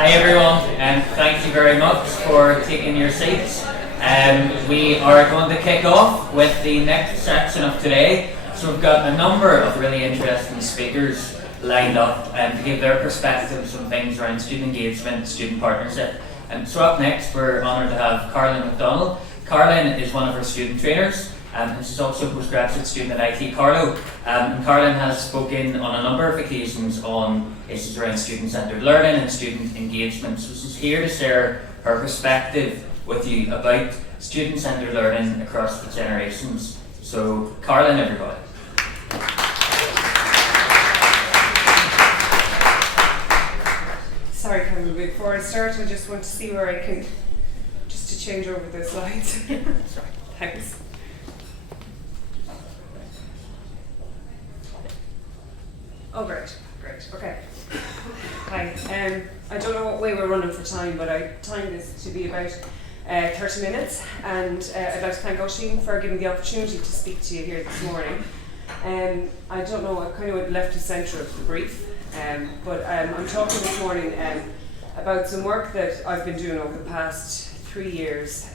Hi everyone, and thank you very much for taking your seats. We are going to kick off with the next section of today. So we've got a number of really interesting speakers lined up to give their perspectives on things around student engagement, student partnership. So up next, we're honoured to have Karolyn McDonnell. Karolyn is one of our student trainers, and she's also a postgraduate student at IT Carlow. Karolyn has spoken on a number of occasions on issues around student-centred learning and student engagement. So she's here to share her perspective with you about student-centred learning across the generations. So, Karolyn, everybody. Sorry, Cameron, before I start, I just want to see where I can, just to change over the slides. Thanks. Oh, great, okay. Hi, I don't know what way we're running for time, but I timed this to be about 30 minutes, and I'd like to thank Oisin for giving me the opportunity to speak to you here this morning. I don't know, I kind of went left to centre of the brief, but I'm talking this morning about some work that I've been doing over the past 3 years,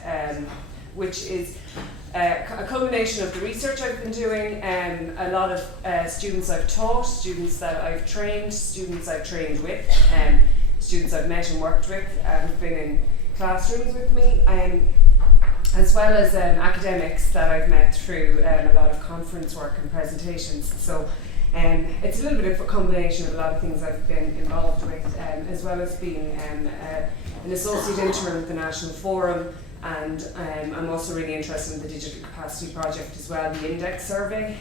which is a culmination of the research I've been doing, a lot of students I've taught, students that I've trained, students I've trained with, students I've met and worked with, who've been in classrooms with me, as well as academics that I've met through a lot of conference work and presentations. So it's a little bit of a combination of a lot of things I've been involved with, as well as being an associate intern at the National Forum. And I'm also really interested in the Digital Capacity Project as well, the Index Survey.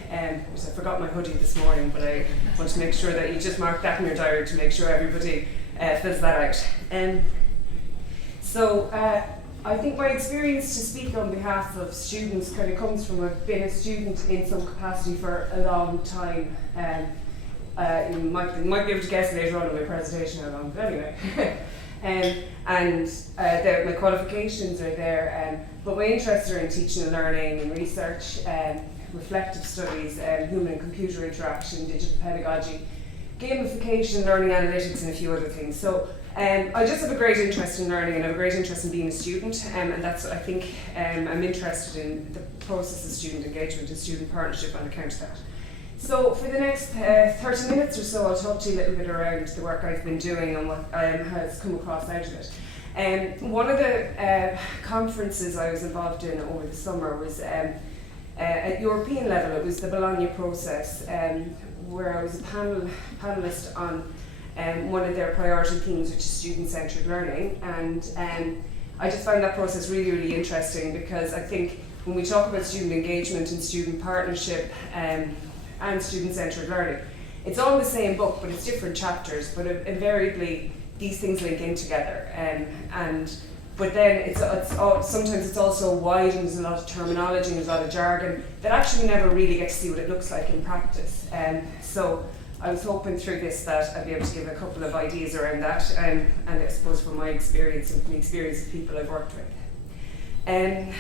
Because I forgot my hoodie this morning, but I want to make sure that you just mark that in your diary to make sure everybody fills that out. So I think my experience to speak on behalf of students kind of comes from I've been a student in some capacity for a long time. You might be able to guess later on in my presentation how long, but anyway. My qualifications are there, but my interests are in teaching and learning and research, reflective studies, human and computer interaction, digital pedagogy, gamification, learning analytics, and a few other things. So I just have a great interest in learning, and I have a great interest in being a student, and that's what I think I'm interested in, the process of student engagement and student partnership on account of that. So for the next 30 minutes or so, I'll talk to you a little bit around the work I've been doing and what has come across out of it. One of the conferences I was involved in over the summer was at European level. It was the Bologna process, where I was a panellist on one of their priority themes, which is student-centred learning. And I just found that process really, really interesting, because I think when we talk about student engagement and student partnership, and student-centred learning, it's all in the same book, but it's different chapters, but invariably these things link in together, but then sometimes it's also wide, and there's a lot of terminology and there's a lot of jargon that actually never really get to see what it looks like in practice. So I was hoping through this that I'd be able to give a couple of ideas around that, and I suppose from my experience and from the experience of people I've worked with. I'm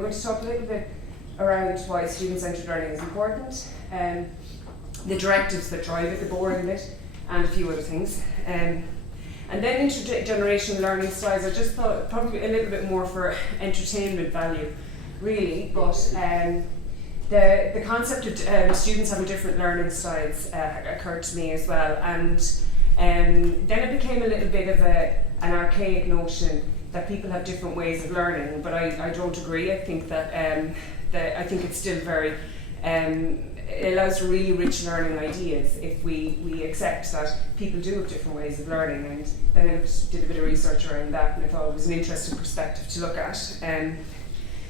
going to talk a little bit around why student-centred learning is important, the directives that drive it, the boring bit, and a few other things. And then intergenerational learning styles. I just thought probably a little bit more for entertainment value, really, but the concept of students having different learning styles occurred to me as well, and then it became a little bit of an archaic notion that people have different ways of learning, but I don't agree. I think that I think it's still very, it allows for really rich learning ideas if we accept that people do have different ways of learning. And then I did a bit of research around that, and I thought it was an interesting perspective to look at.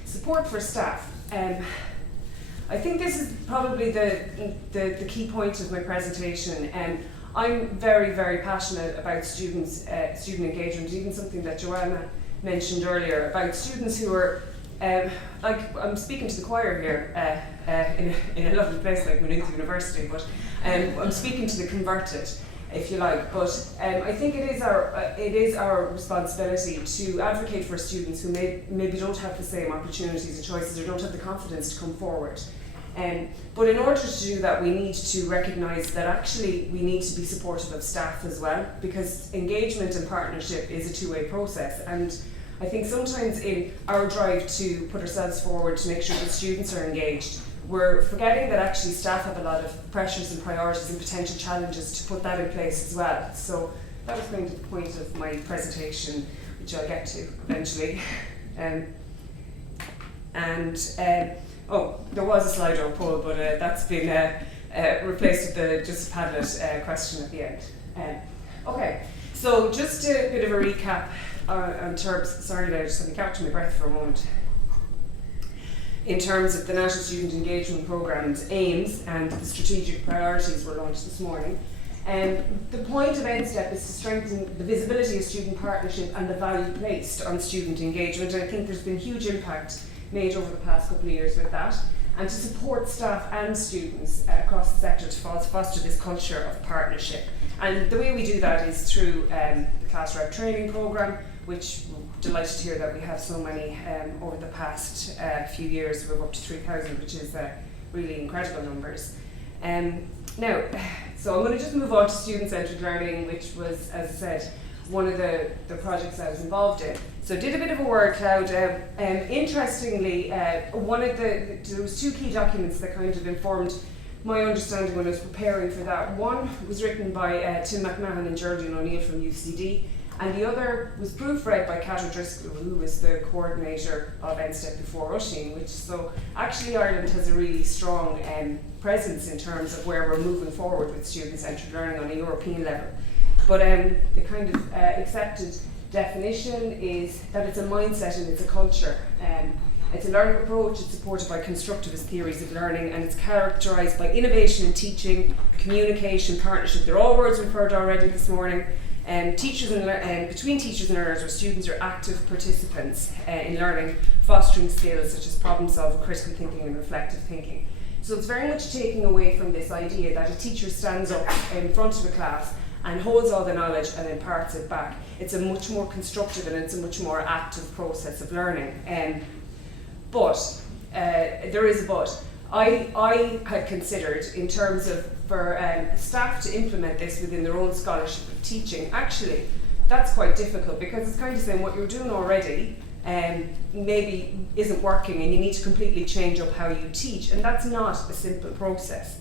Support for staff. I think this is probably the key point of my presentation. I'm very, very passionate about student engagement, even something that Joanna mentioned earlier, about students who are like, I'm speaking to the choir here in a lovely place like Maynooth University, but I'm speaking to the converted, if you like. But I think it is our responsibility to advocate for students who maybe don't have the same opportunities and choices, or don't have the confidence to come forward. But in order to do that, we need to recognise that actually we need to be supportive of staff as well, because engagement and partnership is a two-way process. And I think sometimes in our drive to put ourselves forward to make sure that students are engaged, we're forgetting that actually staff have a lot of pressures and priorities and potential challenges to put that in place as well. So that was kind of the point of my presentation, which I'll get to eventually. There was a Slido poll, but that's been replaced with just a Padlet question at the end. Okay, so just a bit of a recap in terms, sorry, I just had to capture my breath for a moment. In terms of the National Student Engagement Programme's aims and the strategic priorities were launched this morning. The point of NStEP is to strengthen the visibility of student partnership and the value placed on student engagement. And I think there's been huge impact made over the past couple of years with that, and to support staff and students across the sector to foster this culture of partnership. And the way we do that is through the Class Rep training programme, which we're delighted to hear that we have so many over the past few years. We're up to 3,000, which is really incredible numbers. Now, so I'm going to just move on to student-centred learning, which was, as I said, one of the projects I was involved in. So I did a bit of a word cloud. Interestingly, there was two key documents that kind of informed my understanding when I was preparing for that. One was written by Tim McMahon and Geraldine O'Neill from UCD, and the other was proofread by Kat O'Driscoll, who was the coordinator of NStEP before Rushing, which, so actually Ireland has a really strong presence in terms of where we're moving forward with student-centred learning on a European level. But the kind of accepted definition is that it's a mindset and it's a culture. It's a learning approach, it's supported by constructivist theories of learning, and it's characterised by innovation in teaching, communication, partnership. They're all words we've heard already this morning. Between teachers and learners, where students are active participants in learning, fostering skills such as problem solving, critical thinking and reflective thinking. So it's very much taking away from this idea that a teacher stands up in front of a class and holds all the knowledge and imparts it back. It's a much more constructive and it's a much more active process of learning. But there is a but. I had considered, in terms of for staff to implement this within their own scholarship of teaching, actually that's quite difficult, because it's kind of saying what you're doing already maybe isn't working and you need to completely change up how you teach, and that's not a simple process.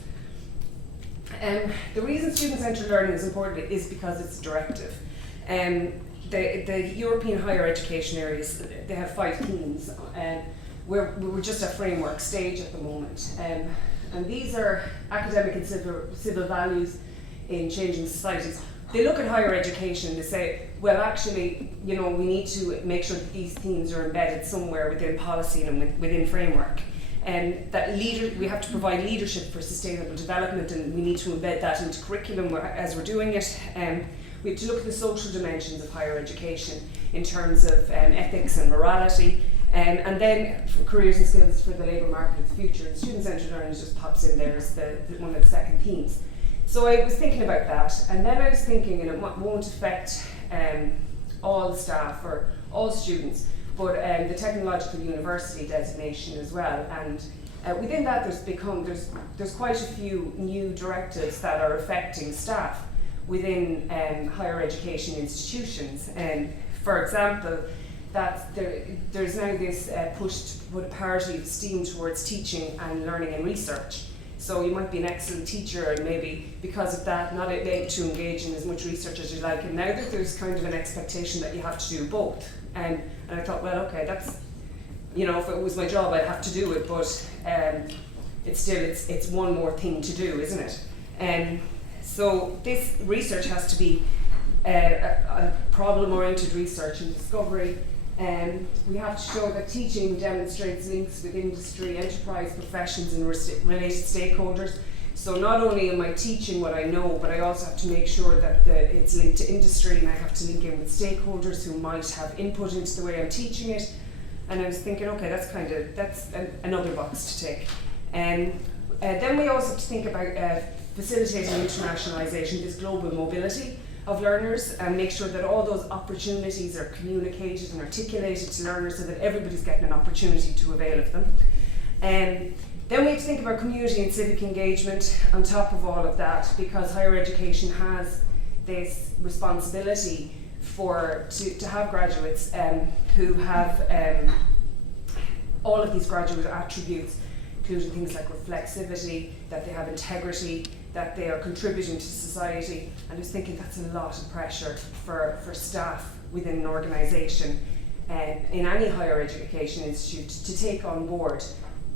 The reason student-centred learning is important is because it's a directive. The European higher education areas, they have 5 themes. We're just at framework stage at the moment. And these are academic and civil values in changing societies. They look at higher education, they say, well actually, we need to make sure that these themes are embedded somewhere within policy and within framework. And that we have to provide leadership for sustainable development, and we need to embed that into curriculum as we're doing it. We have to look at the social dimensions of higher education in terms of ethics and morality. And then for careers and skills for the labour market of the future, and student-centred learning just pops in there as one of the second themes. So I was thinking about that, and then I was thinking, and it won't affect all staff or all students, but the technological university designation as well. And within that, there's quite a few new directives that are affecting staff within higher education institutions. And for example, that there's now this push to put a parity of STEAM towards teaching and learning and research. So you might be an excellent teacher and maybe because of that not able to engage in as much research as you like, and now that there's kind of an expectation that you have to do both. And I thought, well, okay, that's, if it was my job I'd have to do it, but it's one more thing to do, isn't it? So this research has to be a problem-oriented research and discovery. We have to show that teaching demonstrates links with industry, enterprise, professions and related stakeholders. So not only am I teaching what I know, but I also have to make sure that it's linked to industry, and I have to link in with stakeholders who might have input into the way I'm teaching it. And I was thinking, okay, that's another box to tick. Then we also have to think about facilitating internationalisation, this global mobility of learners, and make sure that all those opportunities are communicated and articulated to learners so that everybody's getting an opportunity to avail of them. Then we have to think about community and civic engagement on top of all of that, because higher education has this responsibility to have graduates who have all of these graduate attributes, including things like reflexivity, that they have integrity, that they are contributing to society. And I was thinking that's a lot of pressure for staff within an organisation in any higher education institute to take on board,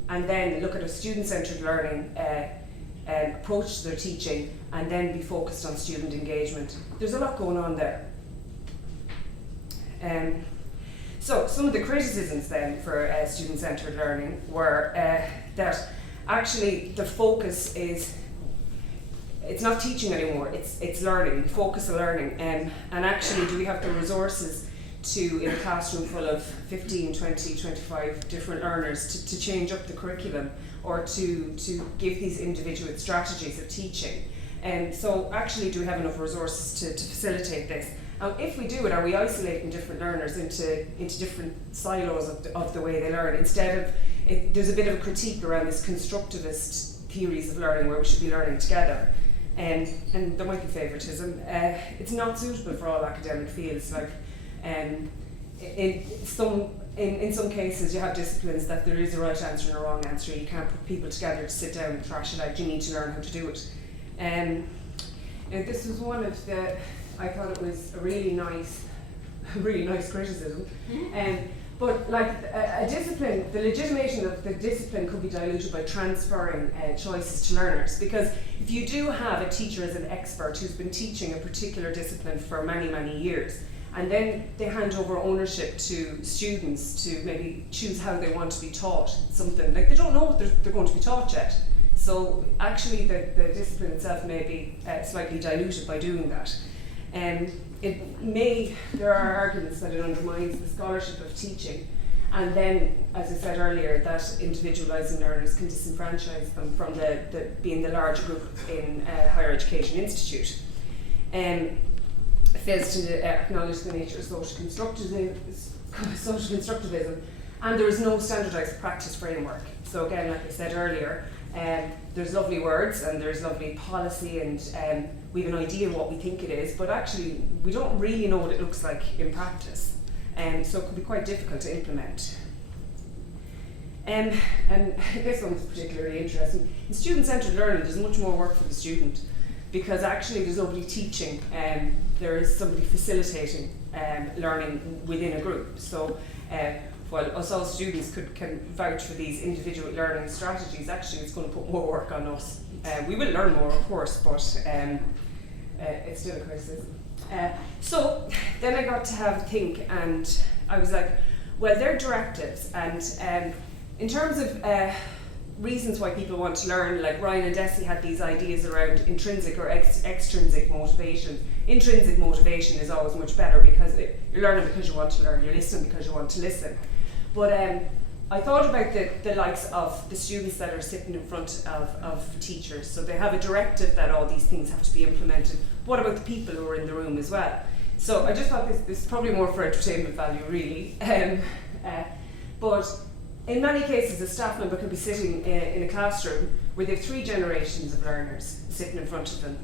and then look at a student-centred learning approach to their teaching, and then be focused on student engagement. There's a lot going on there. So some of the criticisms then for student-centred learning were that actually the focus is, it's not teaching anymore, it's learning, focus on learning. And actually, do we have the resources to, in a classroom full of 15, 20, 25 different learners, to change up the curriculum, or to give these individual strategies of teaching? And so actually, do we have enough resources to facilitate this? If we do it, are we isolating different learners into different silos of the way they learn, instead of, there's a bit of a critique around this constructivist theories of learning where we should be learning together. And there might be favouritism. It's not suitable for all academic fields. Like, in some cases, you have disciplines that there is a right answer and a wrong answer. You can't put people together to sit down and thrash it out. You need to learn how to do it. And this was one of the, I thought it was a really nice criticism. But like a discipline, the legitimation of the discipline could be diluted by transferring choices to learners. Because if you do have a teacher as an expert who's been teaching a particular discipline for many, many years, and then they hand over ownership to students to maybe choose how they want to be taught something, like they don't know what they're going to be taught yet. So actually the discipline itself may be slightly diluted by doing that. There are arguments that it undermines the scholarship of teaching, and then, as I said earlier, that individualising learners can disenfranchise them from being the larger group in a higher education institute. It fails to acknowledge the nature of social constructivism, and there is no standardised practice framework. So again, like I said earlier, there's lovely words and there's lovely policy, and we have an idea of what we think it is, but actually we don't really know what it looks like in practice, so it can be quite difficult to implement. And this one's particularly interesting. In student-centred learning, there's much more work for the student, because actually there's nobody teaching, there is somebody facilitating learning within a group. So while us all students can vouch for these individual learning strategies, actually it's going to put more work on us. We will learn more, of course, but it's still a criticism. So then I got to have a think, and I was like, well, they're directives, and in terms of reasons why people want to learn, like Ryan and Desi had these ideas around intrinsic or extrinsic motivation. Intrinsic motivation is always much better, because you're learning because you want to learn, you're listening because you want to listen. But I thought about the likes of the students that are sitting in front of teachers. So they have a directive that all these things have to be implemented. What about the people who are in the room as well? So I just thought this is probably more for entertainment value, really. But in many cases, a staff member could be sitting in a classroom where they have 3 generations of learners sitting in front of them,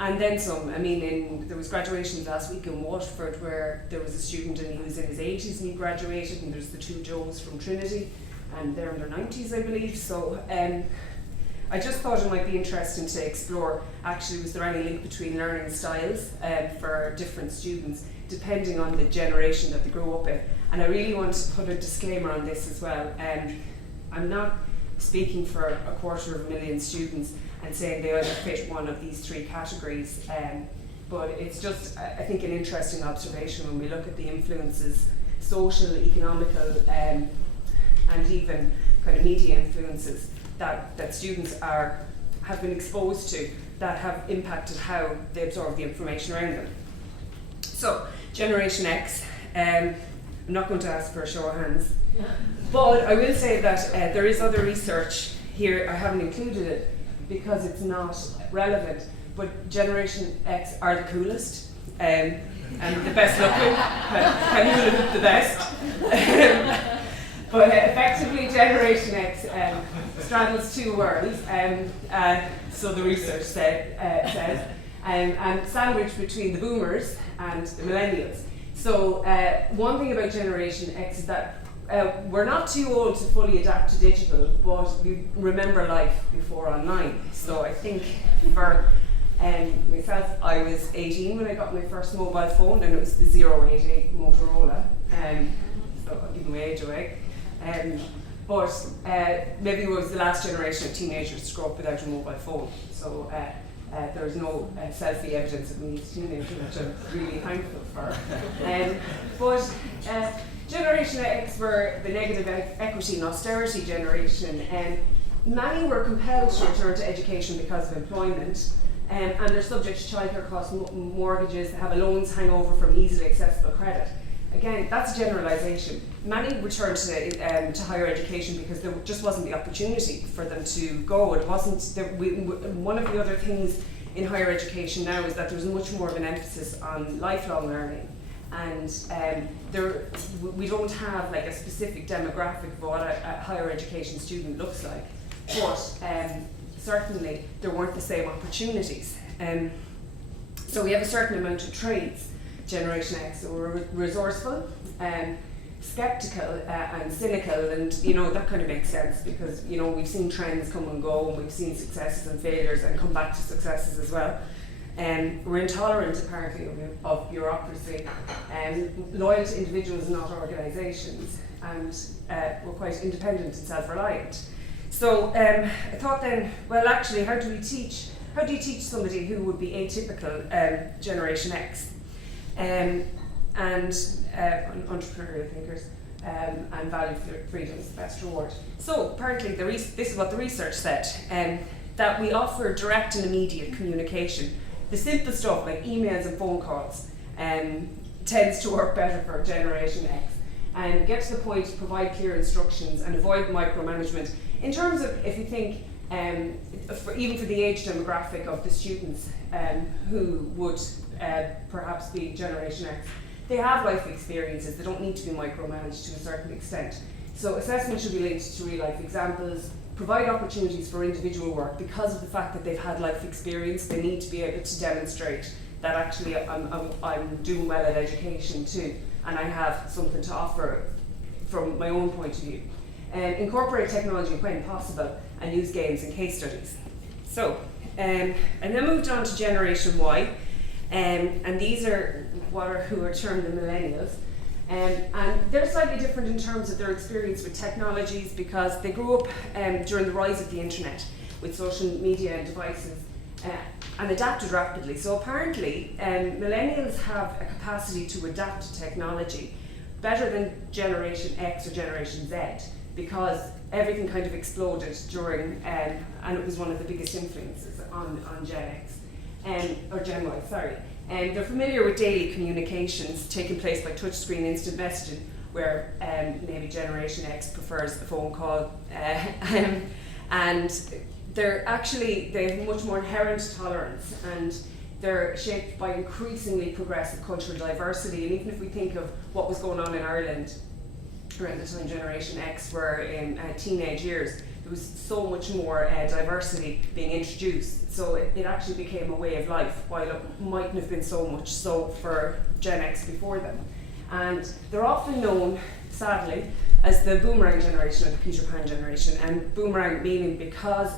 and then some. I mean, there was graduations last week in Waterford where there was a student and he was in his 80s and he graduated, and there's the 2 Joes from Trinity, and they're in their 90s, I believe. So I just thought it might be interesting to explore, actually, was there any link between learning styles for different students, depending on the generation that they grew up in. And I really want to put a disclaimer on this as well. I'm not speaking for 250,000 students and saying they either fit one of these 3 categories, but it's just, I think, an interesting observation when we look at the influences, social, economical, and even kind of media influences that students have been exposed to, that have impacted how they absorb the information around them. So, Generation X, I'm not going to ask for a show of hands, but I will say that there is other research here. I haven't included it because it's not relevant, but Generation X are the coolest and the best looking. Can you look the best? But effectively, Generation X straddles two worlds, so the research says, and sandwiched between the boomers and the millennials. So one thing about Generation X is that we're not too old to fully adapt to digital, but we remember life before online. So I think for myself, I was 18 when I got my first mobile phone, and it was the 088 Motorola. So I'll give my age away. But maybe it was the last generation of teenagers to grow up without a mobile phone. So there's no selfie evidence of me as a teenager, which I'm really thankful for. But Generation X were the negative equity and austerity generation, and many were compelled to return to education because of employment, and they're subject to childcare costs, mortgages, they have a loans hangover from easily accessible credit. Again, that's a generalisation. Many returned to higher education because there just wasn't the opportunity for them to go. It wasn't. One of the other things in higher education now is that there's much more of an emphasis on lifelong learning, and we don't have like a specific demographic of what a higher education student looks like. But certainly there weren't the same opportunities. So we have a certain amount of traits. Generation X, so we're resourceful, skeptical and cynical, and that kind of makes sense because we've seen trends come and go, and we've seen successes and failures and come back to successes as well. We're intolerant apparently of bureaucracy, loyal to individuals, not organisations, and we're quite independent and self-reliant. So I thought then, well actually, how do you teach somebody who would be atypical Generation X? And entrepreneurial thinkers and value freedom is the best reward. So apparently this is what the research said, that we offer direct and immediate communication. The simple stuff like emails and phone calls tends to work better for Generation X, and get to the point, provide clear instructions and avoid micromanagement. In terms of, if you think, even for the age demographic of the students who would perhaps be Generation X, they have life experiences, they don't need to be micromanaged to a certain extent. So assessment should be linked to real life examples, provide opportunities for individual work because of the fact that they've had life experience. They need to be able to demonstrate that actually I'm doing well at education too, and I have something to offer from my own point of view. Incorporate technology when possible and use games and case studies. So, and then moved on to Generation Y. And these are who are termed the millennials, and they're slightly different in terms of their experience with technologies because they grew up during the rise of the internet with social media and devices and adapted rapidly. So apparently millennials have a capacity to adapt to technology better than Generation X or Generation Z because everything kind of exploded during and it was one of the biggest influences on Gen X. Or Gen Y, sorry. And they're familiar with daily communications taking place by touchscreen instant messaging, where maybe Generation X prefers the phone call. And they have much more inherent tolerance, and they're shaped by increasingly progressive cultural diversity. And even if we think of what was going on in Ireland around the time Generation X were in teenage years, there was so much more diversity being introduced, so it actually became a way of life, while it mightn't have been so much so for Gen X before them. And they're often known, sadly, as the boomerang generation or the Peter Pan generation, and boomerang meaning because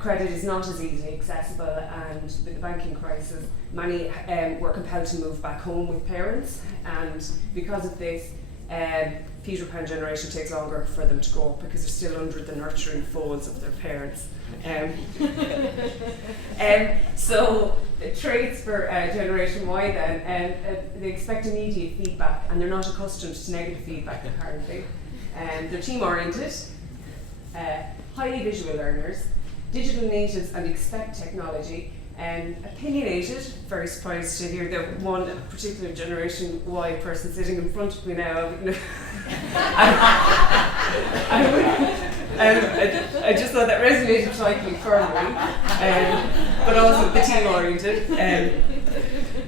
credit is not as easily accessible, and with the banking crisis, many were compelled to move back home with parents, and because of this, Peter Pan generation takes longer for them to grow up because they're still under the nurturing folds of their parents. So the traits for Generation Y then, they expect immediate feedback and they're not accustomed to negative feedback apparently. They're team oriented, highly visual learners, digital natives and expect technology, opinionated. Very surprised to hear that one particular Generation Y person sitting in front of me now. I just thought that resonated slightly firmly, but also the team oriented, and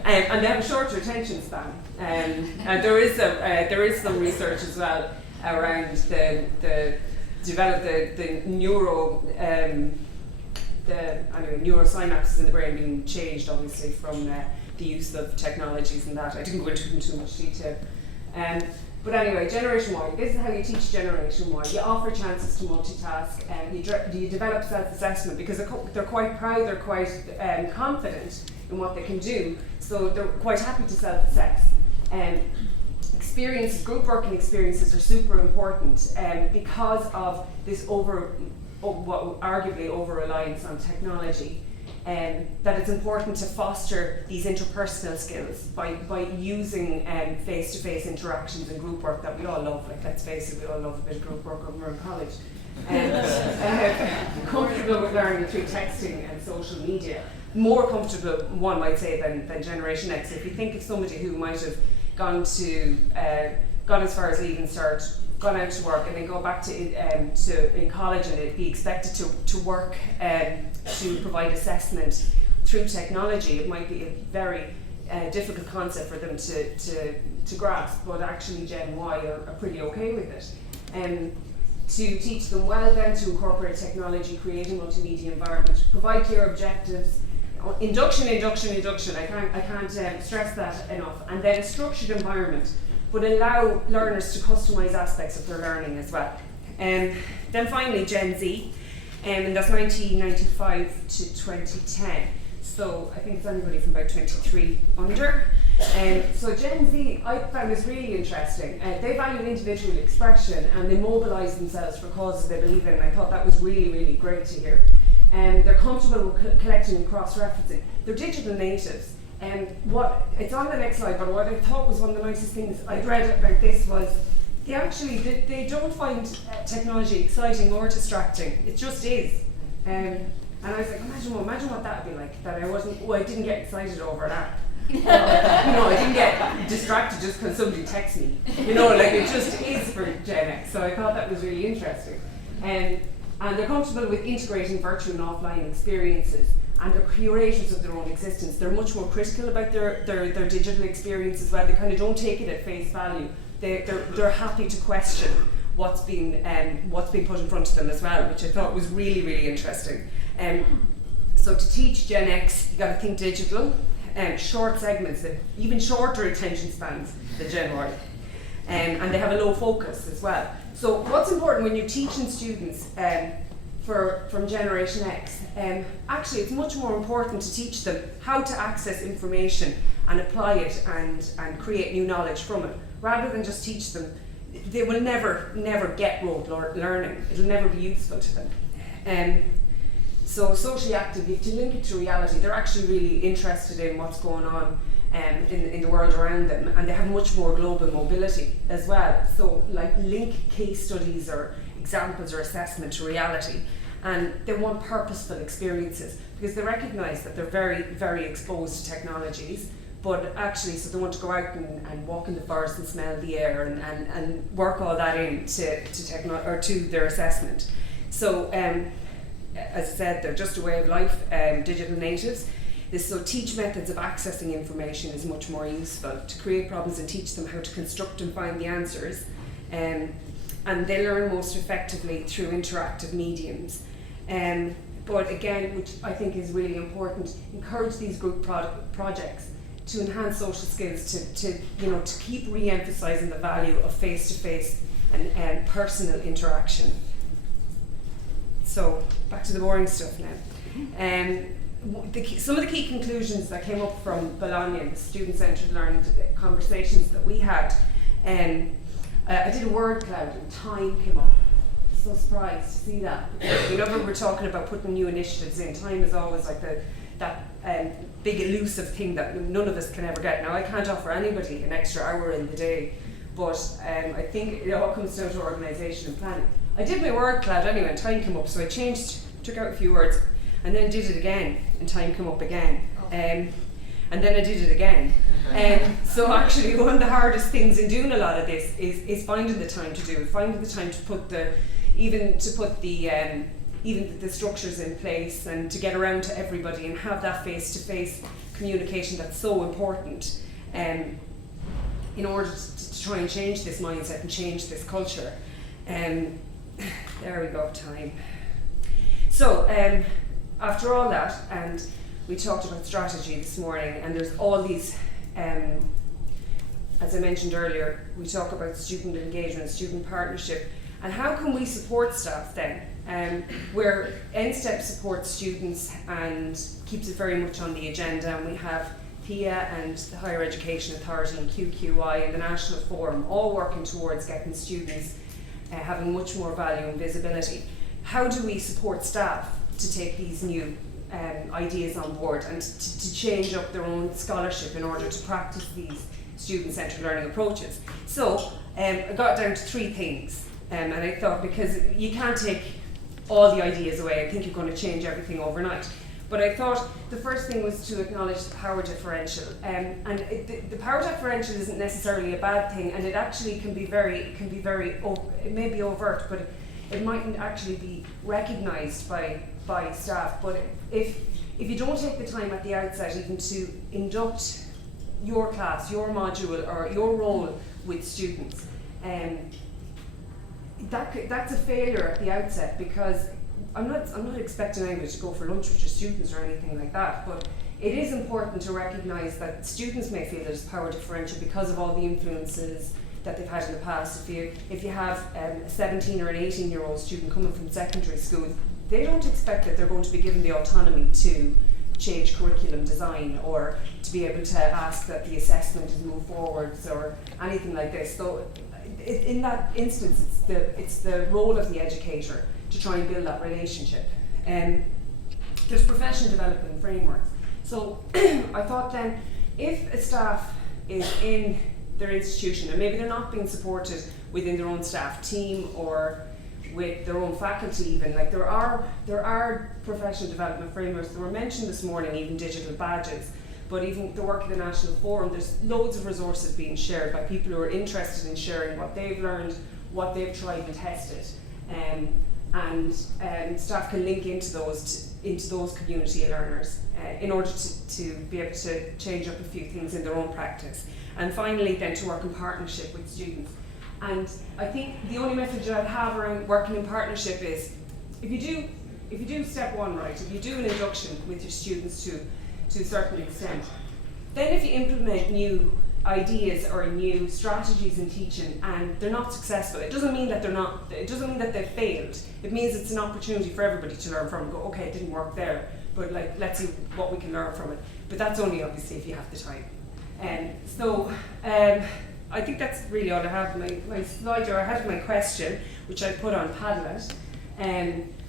they have a shorter attention span. And there is some research as well around the neurosynapses in the brain being changed, obviously, from the use of technologies and that. I didn't go into it in too much detail. But anyway, Generation Y, this is how you teach Generation Y. You offer chances to multitask, and you develop self-assessment, because they're quite proud, they're quite confident in what they can do, so they're quite happy to self-assess. Experiences, group working experiences are super important because of this arguably over-reliance on technology. That it's important to foster these interpersonal skills by using face-to-face interactions and group work that we all love. Like, let's face it, we all love a bit of group work when we're in college. Comfortable with learning through texting and social media. More comfortable, one might say, than Generation X. If you think of somebody who might have gone as far as leaving cert, gone out to work, and then go back to in college, and it'd be expected to work to provide assessment through technology, it might be a very difficult concept for them to grasp. But actually, Gen Y are pretty okay with it. To teach them well, then, to incorporate technology, create a multimedia environment, provide clear objectives. Induction. I can't stress that enough. And then a structured environment, but allow learners to customise aspects of their learning as well. Then finally, Gen Z, and that's 1995 to 2010. So I think it's anybody from about 23 under. So Gen Z, I found this really interesting. They value individual expression, and they mobilise themselves for causes they believe in. And I thought that was really, really great to hear. They're comfortable with collecting and cross-referencing. They're digital natives. It's on the next slide, but what I thought was one of the nicest things I'd read about this was they don't find technology exciting or distracting. It just is. And I was like, imagine what that would be like, that I didn't get excited over that. I didn't get distracted just because somebody texts me. It just is for Gen X. So I thought that was really interesting. And they're comfortable with integrating virtual and offline experiences, and they're curators of their own existence. They're much more critical about their digital experience as well. They kind of don't take it at face value. They're happy to question what's being put in front of them as well, which I thought was really, really interesting. So to teach Gen X, you got to think digital, short segments, even shorter attention spans than Gen Y, and they have a low focus as well. So what's important when you're teaching students from Generation X, actually it's much more important to teach them how to access information and apply it and create new knowledge from it, rather than just teach them. They will never get rote learning. It'll never be useful to them. So socially active, you have to link it to reality. They're actually really interested in what's going on in the world around them, and they have much more global mobility as well. So link case studies or examples or assessment to reality, and they want purposeful experiences, because they recognise that they're very, very exposed to technologies, but actually, so they want to go out and walk in the forest and smell the air and work all that in to their assessment. So as I said, they're just a way of life, digital natives. So teach methods of accessing information is much more useful to create problems and teach them how to construct and find the answers. And they learn most effectively through interactive mediums. But again, which I think is really important, encourage these group projects to enhance social skills, to keep re-emphasising the value of face-to-face and personal interaction. So back to the boring stuff now. Some of the key conclusions that came up from Bologna, the student-centred learning conversations that we had, I did a word cloud and time came up. So surprised to see that. Whenever we're talking about putting new initiatives in, time is always like that big elusive thing that none of us can ever get. Now, I can't offer anybody an extra hour in the day, but I think it all comes down to organisation and planning. I did my word cloud anyway, and time came up, so I took out a few words, and then did it again, and time came up again. And then I did it again. So actually, one of the hardest things in doing a lot of this is finding the time to do it, finding the time to put the structures in place, and to get around to everybody and have that face-to-face communication that's so important in order to try and change this mindset and change this culture. There we go, time. So after all that, and we talked about strategy this morning, and there's all these, as I mentioned earlier, we talk about student engagement, student partnership, and how can we support staff then? Where NStEP supports students and keeps it very much on the agenda, and we have PIA and the Higher Education Authority and QQI and the National Forum all working towards getting students having much more value and visibility. How do we support staff to take these new ideas on board and to change up their own scholarship in order to practice these student-centred learning approaches? So I got down to 3 things, and I thought, because you can't take all the ideas away, I think you're going to change everything overnight. But I thought the first thing was to acknowledge the power differential, and the power differential isn't necessarily a bad thing, and it actually can be very, it may be overt, but it mightn't actually be recognised by staff. But if you don't take the time at the outset even to induct your class, your module, or your role with students, that's a failure at the outset, because I'm not expecting anybody to go for lunch with your students or anything like that, but it is important to recognise that students may feel there's power differential because of all the influences that they've had in the past. If you have a 17 or an 18-year-old student coming from secondary school, they don't expect that they're going to be given the autonomy to change curriculum design or to be able to ask that the assessment is moved forwards or anything like this. So in that instance, it's the role of the educator to try and build that relationship. There's professional development frameworks. So I thought then, if a staff is in their institution and maybe they're not being supported within their own staff team or with their own faculty even, like there are professional development frameworks that were mentioned this morning, even digital badges, but even the work of the National Forum, there's loads of resources being shared by people who are interested in sharing what they've learned, what they've tried and tested. And staff can link into those community learners in order to be able to change up a few things in their own practice. And finally then to work in partnership with students. And I think the only message that I have around working in partnership is, if you do step 1 right, if you do an induction with your students to a certain extent, then if you implement new ideas or new strategies in teaching and they're not successful, it doesn't mean that they've failed. It means it's an opportunity for everybody to learn from and go, okay, it didn't work there, but like, let's see what we can learn from it. But that's only obviously if you have the time. I think that's really all I have. My slide, or I had my question, which I put on Padlet,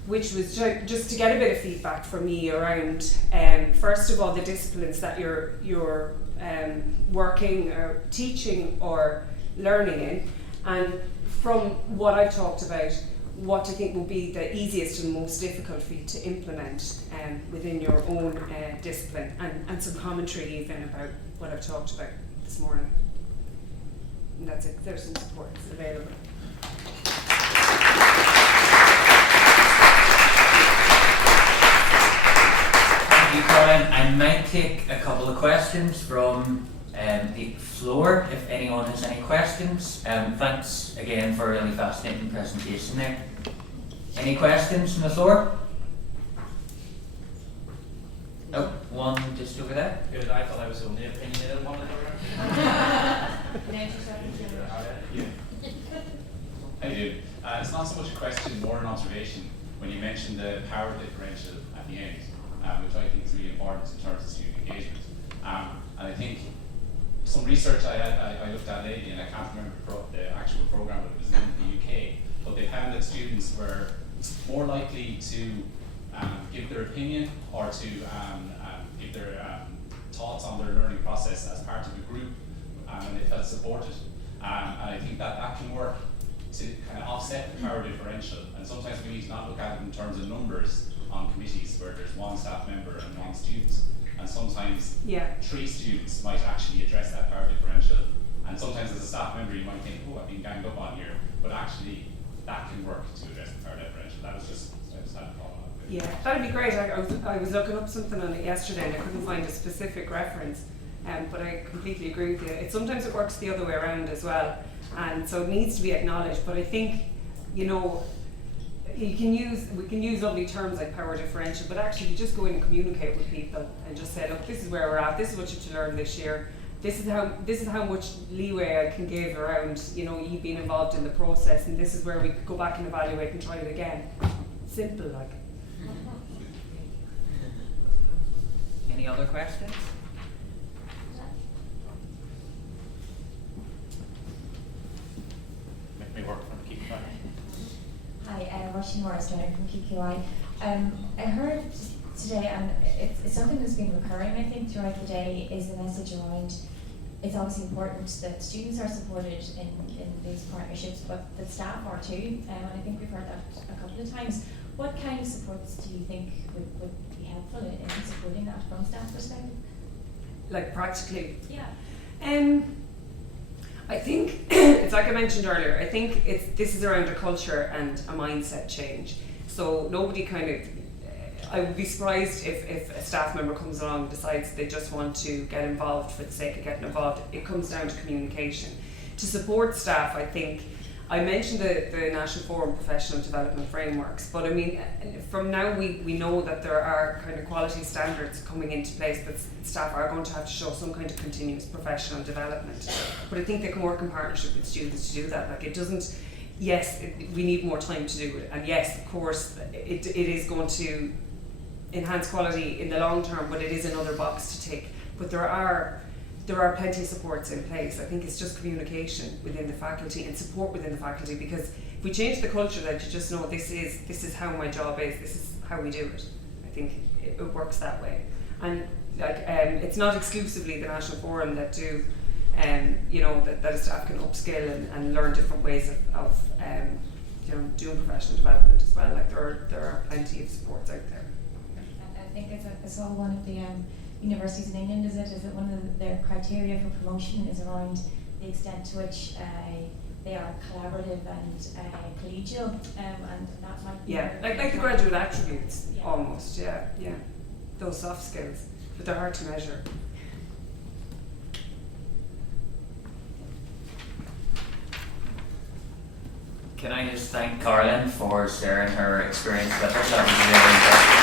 which was just to get a bit of feedback from me around, first of all, the disciplines that you're working or teaching or learning in, and from what I've talked about, what I think will be the easiest and most difficult for you to implement within your own discipline, and some commentary even about what I've talked about this morning. And that's it. There's some support available. Thank you, Karolyn. I might take a couple of questions from the floor if anyone has any questions. Thanks again for a really fascinating presentation there. Any questions from the floor? Oh, one just over there. Good, I thought I was only opinionated one. How you doing? It's not so much a question, more an observation. When you mentioned the power differential at the end, which I think is really important in terms of student engagement. And I think some research I looked at lately, and I can't remember the actual program, but it was in the UK, but they found that students were more likely to give their opinion or to give their thoughts on their learning process as part of a group, and they felt supported. And I think that can work to kind of offset the power differential. And sometimes we need to not look at it in terms of numbers on committees where there's one staff member and one student. And sometimes 3 students might actually address that power differential. And sometimes as a staff member you might think, oh, I've been ganged up on here, but actually that can work to address the power differential. I just had a thought on it. Yeah, that'd be great. I was looking up something on it yesterday and I couldn't find a specific reference. But I completely agree with you. Sometimes it works the other way around as well, and so it needs to be acknowledged. But I think, we can use lovely terms like power differential, but actually you just go in and communicate with people and just say, look, this is where we're at. This is what you have to learn this year. This is how much leeway I can give around, you being involved in the process, and this is where we could go back and evaluate and try it again. Simple, like. Any other questions? Make me work from KQI. Hi, Roisin Morris, from QQI. I heard today, and it's something that's been recurring, I think, throughout the day, is the message around it's obviously important that students are supported in these partnerships, but that staff are too. And I think we've heard that a couple of times. What kind of supports do you think would be helpful in supporting that from staff perspective? Like practically? Yeah. I think it's like I mentioned earlier. I think this is around a culture and a mindset change. So nobody I would be surprised if a staff member comes along and decides they just want to get involved for the sake of getting involved. It comes down to communication. To support staff, I think, I mentioned the National Forum Professional Development Frameworks, but I mean, from now we know that there are kind of quality standards coming into place that staff are going to have to show some kind of continuous professional development. But I think they can work in partnership with students to do that. Like, it doesn't, we need more time to do it, and yes, of course, it is going to enhance quality in the long term, but it is another box to tick. But there are plenty of supports in place. I think it's just communication within the faculty and support within the faculty, because if we change the culture that you just know this is how my job is, this is how we do it, I think it works that way. And it's not exclusively the National Forum that do that a staff can upskill and learn different ways of doing professional development as well. Like there are plenty of supports out there. I think I saw one of the universities in England, is it one of their criteria for promotion is around the extent to which they are collaborative and collegial, and that might be like the graduate attributes, almost, those soft skills, but they're hard to measure. Can I just thank Karolyn for sharing her experience with us? That was really interesting.